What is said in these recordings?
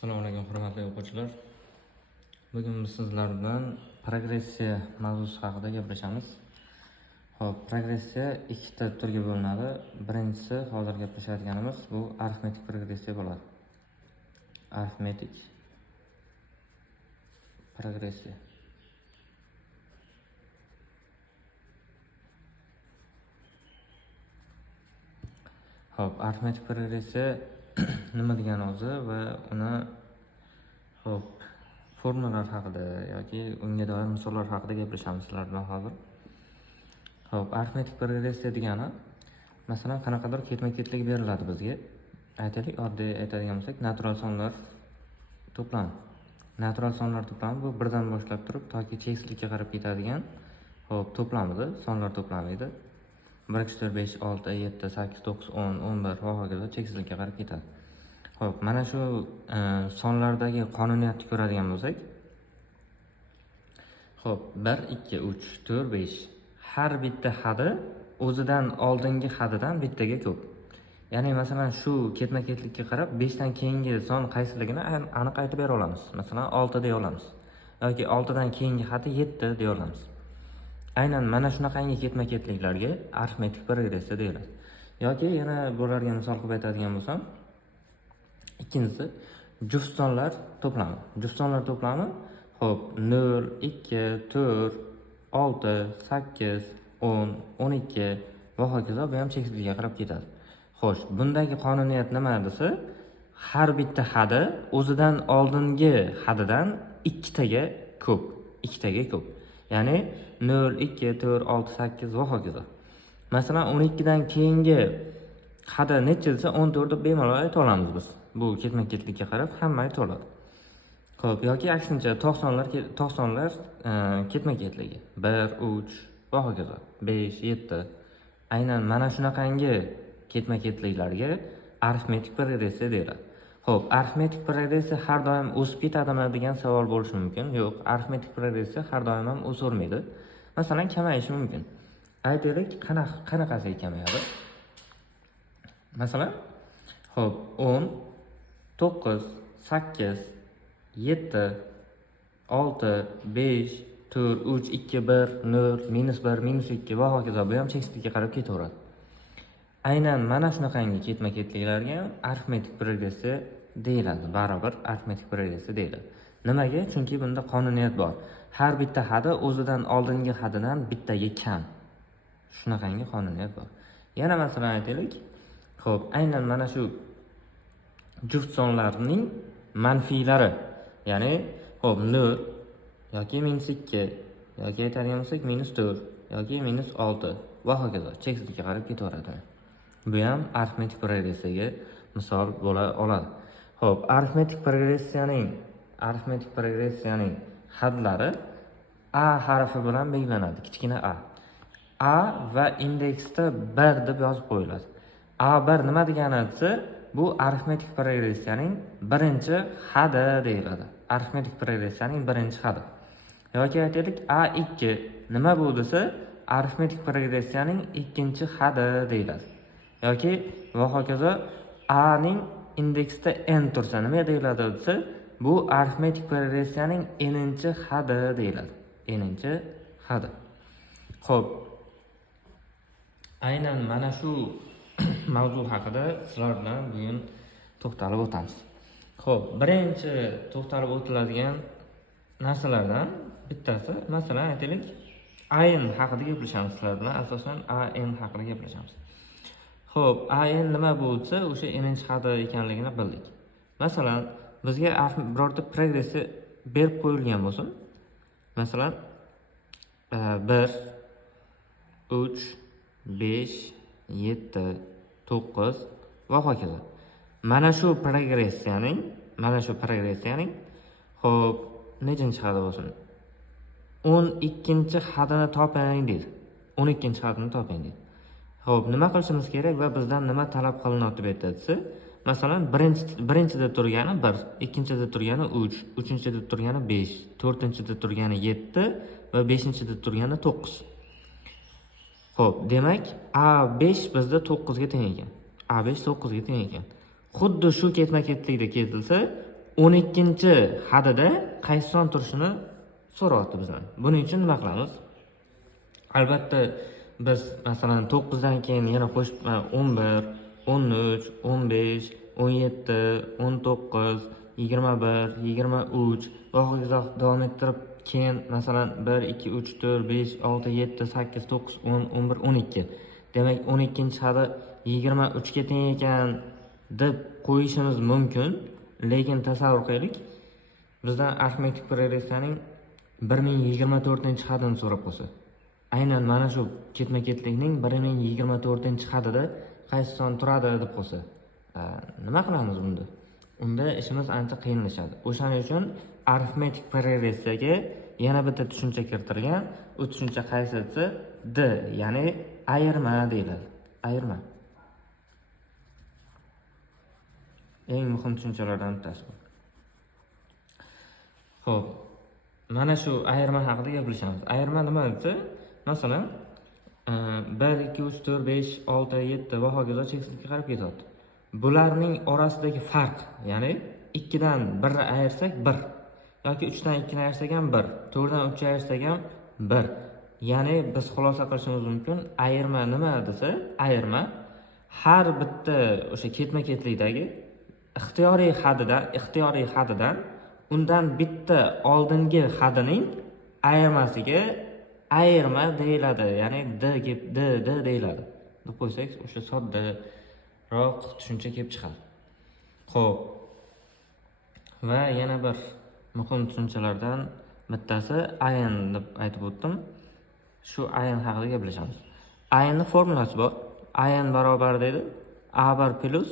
Assalomu alaykum hurmatli o'quvchilar. Bugun biz sizlar bilan progressiya mavzusi haqida gaplashamiz. Xo'p, progressiya ikkita turga bo'linadi. Birinchisi hozir gaplashayotganimiz bu arifmetik progressiya bo'ladi. Arifmetik progressiya. Xo'p, arifmetik progressiya nima degani o'zi va uni formulalar haqida yoki unga doir misollar haqida gaplashamiz sizlar bilan hozir. Xo'p, arifmetik progressiya degani masalan qanaqadir ketma-ketlik beriladi bizga. Aytaylik, oddiy aytadigan bo'lsak, natural sonlar to'plami. Natural sonlar to'plami bu birdan boshlab turib toki cheksizlikka qarab ketadigan to'plamidir, sonlar to'plami edi. 1 2 4 5 6 7 8 9 10 11 va hokazo cheksizlikka qarab ketadi. Xo'p, mana shu sonlardagi qonuniyatni ko'radigan bo'lsak, xo'p, 1 2 3 4 5 har bitta hadi o'zidan oldingi hadidan bittaga ko'p. Ya'ni masalan shu ketma-ketlikka qarab 5 dan keyingi son qaysiligini aniq aytib bera olamiz. Masalan 6 deya olamiz yoki 6 dan keyingi hadi 7 deya olamiz. Aynan mana shunaqangi ketma-ketliklarga arifmetik progressiya deyiladi. Yoki yana bularga misol qilib aytadigan bo'lsam, ikkinchisi juft sonlar to'plami. Juft sonlar to'plami xo'p 0, 2, 4, 6, 8, 10, 12 va hokazo bu ham cheksizlikka qarab ketadi. Xo'sh, bundagi qonuniyat nima desa, har bitta hadi o'zidan oldingi hadidan ikkitaga ko'p, ikkitaga ko'p. Ya'ni 0, 2, 4, 6, 8 va hokazo. Masalan 12 dan keyingi hadi necha desa 14 deb bemalol ayta olamiz biz. Bu ketma-ketlikka qarab hamma ayta oladi. Xo'p, yoki aksincha 90lar ketma-ketligi 1, 3 va hokazo 5, 7. Aynan mana shunaqangi ketma-ketliklarga arifmetik progressiya deyiladi. Xo'p, arifmetik progressiya har doim o'sib ketadimi degan savol bo'lishi mumkin. Yo'q, arifmetik progressiya har doim ham o'savermaydi. Masalan, kamayishi mumkin. Aytaylik, qanaqasiga kamayadi? Masalan, xo'p, 10, 9, 8, 7, 6, 5, 4, 3, 2, 1, 0, -1, -2 va hokazo bu ham cheksizlikka qarab ketaveradi. Aynan mana shunaqangi ketma-ketliklarga arifmetik progressiya deyiladi. Baribir arifmetik progressiya deyiladi. Nimaga? Chunki bunda qonuniyat bor. Har bitta hadi o'zidan oldingi hadidan bittaga kam. Shunaqangi qonuniyat bor. Yana masalan aytaylik, xo'p, aynan mana shu juft sonlarning manfiylari, ya'ni xo'p 0 yoki -2 yoki aytadigan bo'lsak -4 yoki -6 va hokazo cheksizlikka qarab ketaveradi. Bu ham arifmetik progressiyaga misol bo'la oladi. Xo'p, arifmetik progressiyaning hadlari A harfi bilan belgilanadi, kichkina a. A va indeksda 1 deb yozib qo'yiladi. A1 nima degani desa, bu arifmetik progressiyaning birinchi hadi deyiladi. Arifmetik progressiyaning birinchi hadi. Yoki aytaylik A2 nima bu desa, arifmetik progressiyaning ikkinchi hadi deyiladi. Yoki va hokazo A ning indeksda n tursa nima deyiladi desa, bu arifmetik progressiyaning n-chi hadi deyiladi. N-chi hadi. Xo'p, aynan mana shu mavzu haqida sizlar bilan bugun to'xtalib o'tamiz. Xo'p, birinchi to'xtalib o'tiladigan narsalardan bittasi, masalan aytaylik, AN haqida gaplashamiz sizlar bilan. Asosan AN haqida gaplashamiz. Xo'p, AN nima bo'lsa, o'sha n-chi hadi ekanligini bildik. Masalan, bizga birorta progressiya berib qo'yilgan bo'lsin. Masalan, 1, 3, 5, 7, 9 va hokazo. Mana shu progressiyaning xo'p, nechinchi hadi bo'lsin? 12-chi hadini toping deydi. 12-chi hadini toping deydi. Xo'p, nima qilishimiz kerak va bizdan nima talab qilinadi deb aytsa, masalan, birinchida turgani 1, ikkinchida turgani 3, uchinchida turgani 5, to'rtinchida turgani 7 va 5-da turgani 9. Xo'p, demak A5 bizda 9 ga teng ekan. A5 9 ga teng ekan. Xuddi shu ketma-ketlikda ketilsa, hadida qaysi son turishini so'rayapti bizdan. Buning uchun nima qilamiz? Albatta biz masalan 9 dan keyin yana qo'shib 11, 13, 15, 17, 19, 21, 23 va hokazo davom ettirib keyin masalan 1, 2, 3, 4, 5, 6, 7, 8, 9, 10, 11, 12. Demak 12-hadi 23 ga teng ekan deb qo'yishimiz mumkin, lekin tasavvur qilaylik. Bizdan arifmetik progressiyaning 1024-hadini so'rab qolsa, aynan mana shu ketma-ketlikning 1024-hadida qaysi son turadi deb qolsa, nima qilamiz bunda? Unda ishimiz ancha qiyinlashadi. O'shaning uchun arifmetik progressiyaga yana bitta tushuncha kiritilgan. U tushuncha qaysi desa, D, ya'ni ayirma deyiladi. Ayirma. Eng muhim tushunchalardan bittasi bu. Xo'p, mana shu ayirma haqida gaplashamiz. Ayirma nima desa, masalan, 1, 2, 3, 4, 5, 6, 7 va hokazo cheksizlikka qarab ketadi. Bularning orasidagi farq, ya'ni 2 dan 1 ayirsak 1, yoki 3 dan 2 ni ayirsak ham 1, 4 dan 3 ayirsak ham 1. Ya'ni biz xulosa qilishimiz mumkin, ayirma nima desa, ayirma har bitta o'sha ketma-ketlikdagi ixtiyoriy hadidan undan bitta oldingi hadining ayirmasiga ayirma deyiladi. Ya'ni D deyiladi. Deb qo'ysak, o'sha soddaroq tushuncha kelib chiqadi. Xo'p. Va yana bir muhim tushunchalardan bittasi ayin deb aytib o'tdim. Shu ayin haqida gaplashamiz. Ayinning formulasi bor. Ayin barobar deydi A1 plus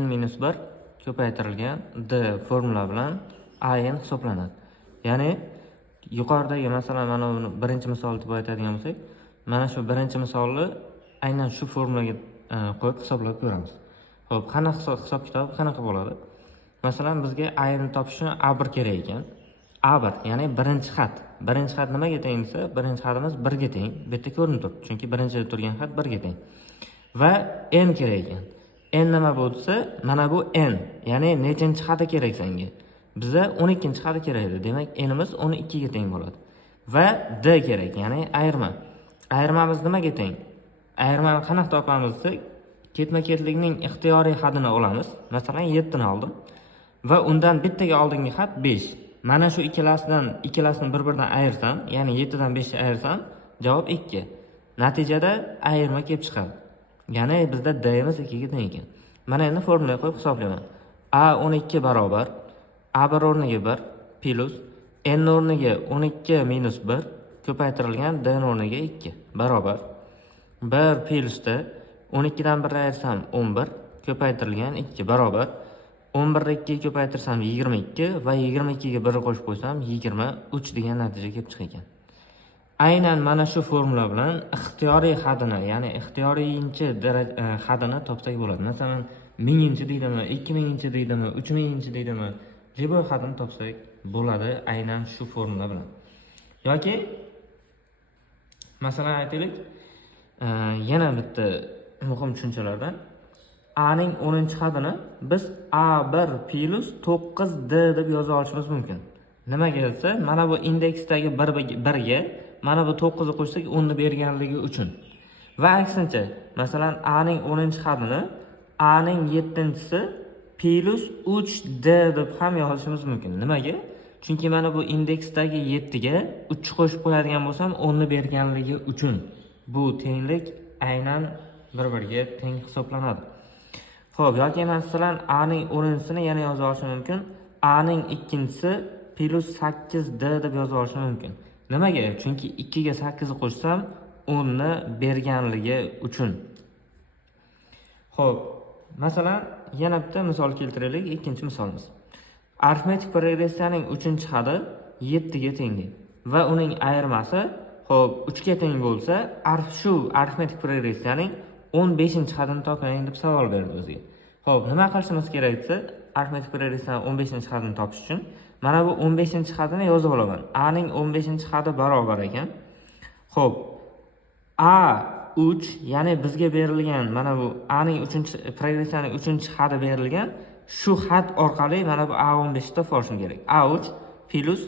n-1 ko'paytirilgan D formula bilan ayin hisoblanadi. Ya'ni yuqoridagi masalan mana buni birinchi misol deb aytadigan bo'lsak, mana shu birinchi misolni aynan shu formulaga qo'yib hisoblab ko'ramiz. Xo'p, qanaqa hisob kitobi qanaqa bo'ladi? Masalan, bizga ayinni topish uchun A1 kerak ekan. A1, ya'ni birinchi xat. Birinchi xat nimaga teng desa, birinchi xatimiz 1 ga teng. Bu yerda ko'rinib turibdi, chunki birinchida turgan xat 1 ga teng. Va n kerak ekan. N nima bo'lsa, mana bu n, ya'ni nechinchi xati kerak senga? Bizga 12-xati kerak edi. Demak, n'imiz 12 ga teng bo'ladi. Va D kerak, ya'ni ayirma. Ayirmamiz nimaga teng? Ayirmani qanaqa topamiz desak, ketma-ketlikning ixtiyoriy hadini olamiz. Masalan, 7 ni oldim va undan bittaga oldingi xat 5. Mana shu ikkalasini bir-biridan ayirsam, ya'ni 7 dan 5 ni ayirsam, javob 2. Natijada ayirma kelib chiqadi. Ya'ni bizda D-imiz 2 ga teng ekan. Mana endi formulaga qo'yib hisoblayman. A12 barobar A1 o'rniga 1 plus n o'rniga 12 minus 1 ko'paytirilgan D o'rniga 2 barobar 1 plusda 12 dan 1 ayirsam 11 ko'paytirilgan 2 barobar 11 ni 2 ga ko'paytirsam 22 va 22 ga 1 qo'shib qo'ysam 23 degan natija kelib chiqar. Aynan mana shu formula bilan ixtiyoriy hadini, ya'ni ixtiyoriyinchi hadini topsak bo'ladi. Masalan, 1000-chi deydimi, 2000-chi deydimi, 3000-chi deydimi, ribo hadini topsak bo'ladi aynan shu formula bilan. Yoki masalan aytaylik, yana bitta muhim tushunchalardan A ning 10-hadini biz A1 plus 9D deb yoza olishimiz mumkin. Nimaga desa, mana bu indeksdagi 1 ga mana bu 9 ni qo'shsak 10 ni berganligi uchun. Va aksincha, masalan A ning 10-hadini A ning 7-chisi plus 3D deb ham yozishimiz mumkin. Nimaga? Chunki mana bu indeksdagi 7 ga 3 qo'shib qo'yadigan bo'lsam 10 ni berganligi uchun. Bu tenglik aynan bir-biriga teng hisoblanadi. Xo'p, yoki masalan A ning 10-sini yana yoza olishim mumkin. A ning 2-chisi plus 8D deb yoza olishim mumkin. Nimaga? Chunki 2 ga 8 ni qo'shsam 10 ni berganligi uchun. Xo'p, masalan yana bitta misol keltiraylik, ikkinchi misolimiz. Arifmetik progressiyaning 3-hadi 7 ga teng va uning ayirmasi xo'p 3 ga teng bo'lsa, shu arifmetik progressiyaning 15-hadini toping deb savol berdi bizga. Xo'p, nima qilishimiz kerak desa, arifmetik progressiyaning 15-hadini topish uchun mana bu 15-hadini yozib olaman. A ning 15-hadi barobar ekan. Xo'p, A3, ya'ni bizga berilgan mana bu A ning progressiyaning 3-hadi berilgan shu xat orqali mana bu A15 da forishim kerak. A3 plus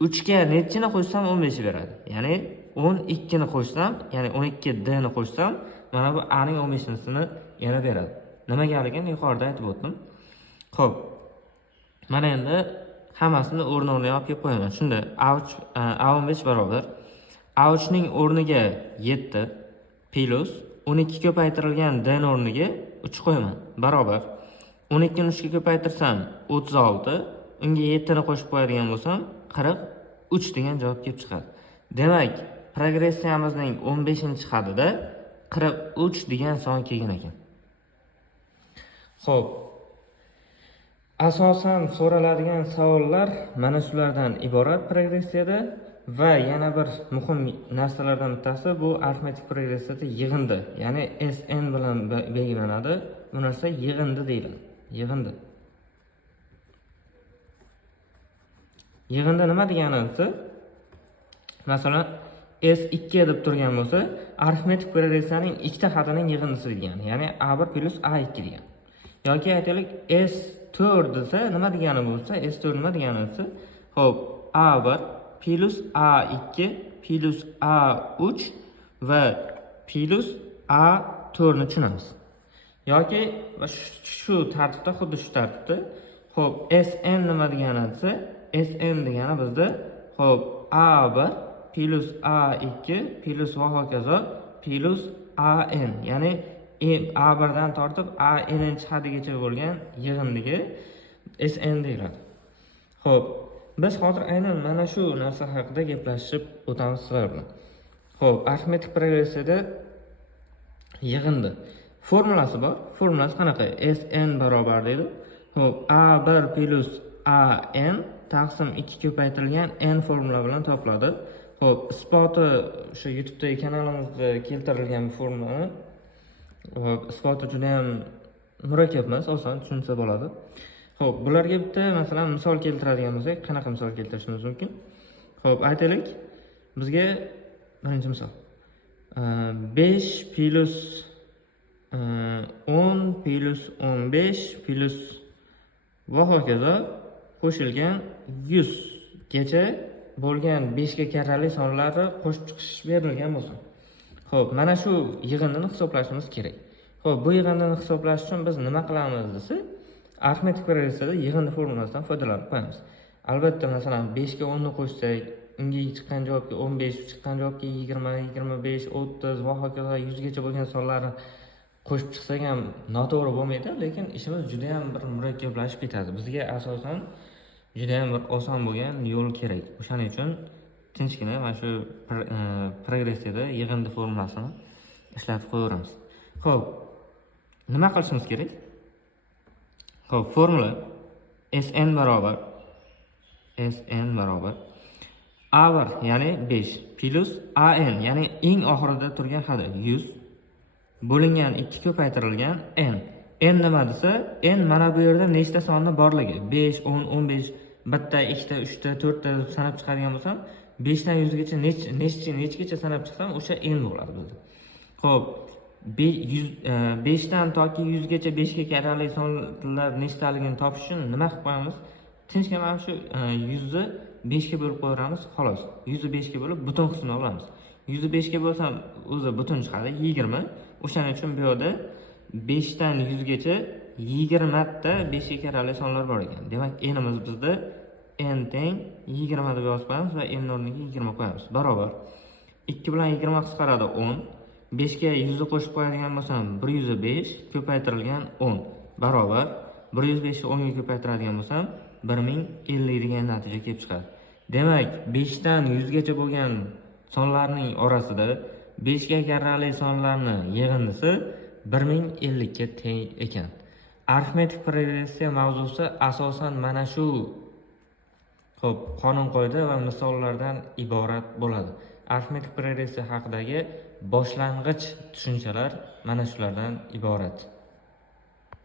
3 ga nechini qo'shsam 15 beradi. Ya'ni 12 ni qo'shsam, ya'ni 12D ni qo'shsam, mana bu A ning 15nisini yana beradi. Nimagaligini yuqorida aytib o'tdim. Xo'p. Mana endi hammasini o'rni-o'rniga olib kelib qo'yaman. Shunda A15 barobar A3 ning o'rniga 7 plus 12 ko'paytirilgan D ning o'rniga 3 qo'yaman. Barobar 12 ni 3 ga ko'paytirsam 36, unga 7 ni qo'shib qo'yadigan bo'lsam 43 degan javob kelib chiqadi. Demak, progressiyamizning 15-xatida 43 degan son kelgan ekan. Xo'p. Asosan so'raladigan savollar mana shulardan iborat progressiyada va yana bir muhim narsalardan bittasi bu arifmetik progressiyada yig'indi, ya'ni SN bilan belgilanadi. Bu narsa yig'indi deyiladi. Yig'indi. Yig'indi nima deganisi? Masalan, S2 deb turgan bo'lsa, arifmetik progressiyaning ikkita xatining yig'indisi degan, ya'ni A1 plus A2 degan. Yoki aytaylik S4 desa, nima degani bo'lsa, S4 nima degani bo'lsa, xo'p, A1 plus A2 plus A3 va plus A4 ni tushunamiz. Yoki shu tartibda, xuddi shu tartibda, xo'p, SN nima degani bo'lsa, SN degani bizda, xo'p, A1 plus A2 plus va hokazo plus AN, ya'ni A1 dan tortib AN xatigacha bo'lgan yig'indiga SN deyiladi. Xo'p, biz hozir aynan mana shu narsa haqida gaplashib o'tamiz sizlar bilan. Xo'p, arifmetik progressiyada yig'indi formulasi bor. Formulasi qanaqa? SN barobar deydi. Xo'p, A1 plus AN taqsim 2 ko'paytirilgan n formula bilan topiladi. Xo'p, isboti o'sha YouTube'dagi kanalimizda keltirilgan formulani. Isboti juda ham murakkab emas, oson tushunsa bo'ladi. Xo'p, bularga bitta masalan misol keltiradigan bo'lsak, qanaqa misol keltirishimiz mumkin? Xo'p, aytaylik, bizga birinchi misol 5 plus 10 plus 15 plus va hokazo qo'shilgan 100 gacha bo'lgan 5 ga karrali sonlarni qo'shib chiqish berilgan bo'lsin. Xo'p, mana shu yig'indini hisoblashimiz kerak. Xo'p, bu yig'indini hisoblash uchun biz nima qilamiz desa, arifmetik progressiyada yig'indi formulasidan foydalanib qo'yamiz. Albatta, masalan 5 ga 10 ni qo'shsak, unga chiqqan javobga 15, chiqqan javobga 20, 25, 30 va hokazo 100 gacha bo'lgan sonlarni qo'shib chiqsak ham noto'g'ri bo'lmaydi, lekin ishimiz juda ham bir murakkablashib ketadi. Bizga asosan juda ham bir oson bo'lgan yo'l kerak. O'shaning uchun tinchgina mana shu progressiyada yig'indi formulasini ishlatib qo'yaveramiz. Xo'p, nima qilishimiz kerak? Xo'p, formula SN barobar A1 ya'ni 5 plus AN ya'ni eng oxirida turgan xadi 100 bo'lingan 2 ko'paytirilgan n. N nima desa, n mana bu yerda nechta sonni borligi? 5, 10, 15, bitta, ikkita, uchta, to'rtta sanab chiqadigan bo'lsam, 5 dan 100 gacha nechgacha sanab chiqsam, o'sha n bo'ladi bizda. Xo'p, 5 dan toki 100 gacha 5 ga karrali sonlar nechtaligini topish uchun nima qilib qo'yamiz? Tinchgina mana shu 100 ni 5 ga bo'lib qo'yamiz, xolos. 100 ni 5 ga bo'lib butun qismini olamiz. 100 ni 5 ga bo'lsam, o'zi butun chiqadi 20. O'shaning uchun bu yerda 5 dan 100 gacha 20 ta 5 ga karrali sonlar bor ekan. Demak, n'imiz bizda n teng 20 deb yozib qo'yamiz va n o'rniga 20 qo'yamiz. Barobar 2 bilan 20 qisqaradi 10. 5 ga 100 ni qo'shib qo'yadigan bo'lsam 105 ko'paytirilgan 10 barobar 105 ni 10 ga ko'paytiradigan bo'lsam 1050 degan natija kelib chiqadi. Demak, 5 dan 100 gacha bo'lgan sonlarning orasida 5 ga karrali sonlarni yig'indisi 1050 ga teng ekan. Arifmetik progressiya mavzusi asosan mana shu qonun qoida va misollardan iborat bo'ladi. Arifmetik progressiya haqidagi boshlang'ich tushunchalar mana shulardan iborat.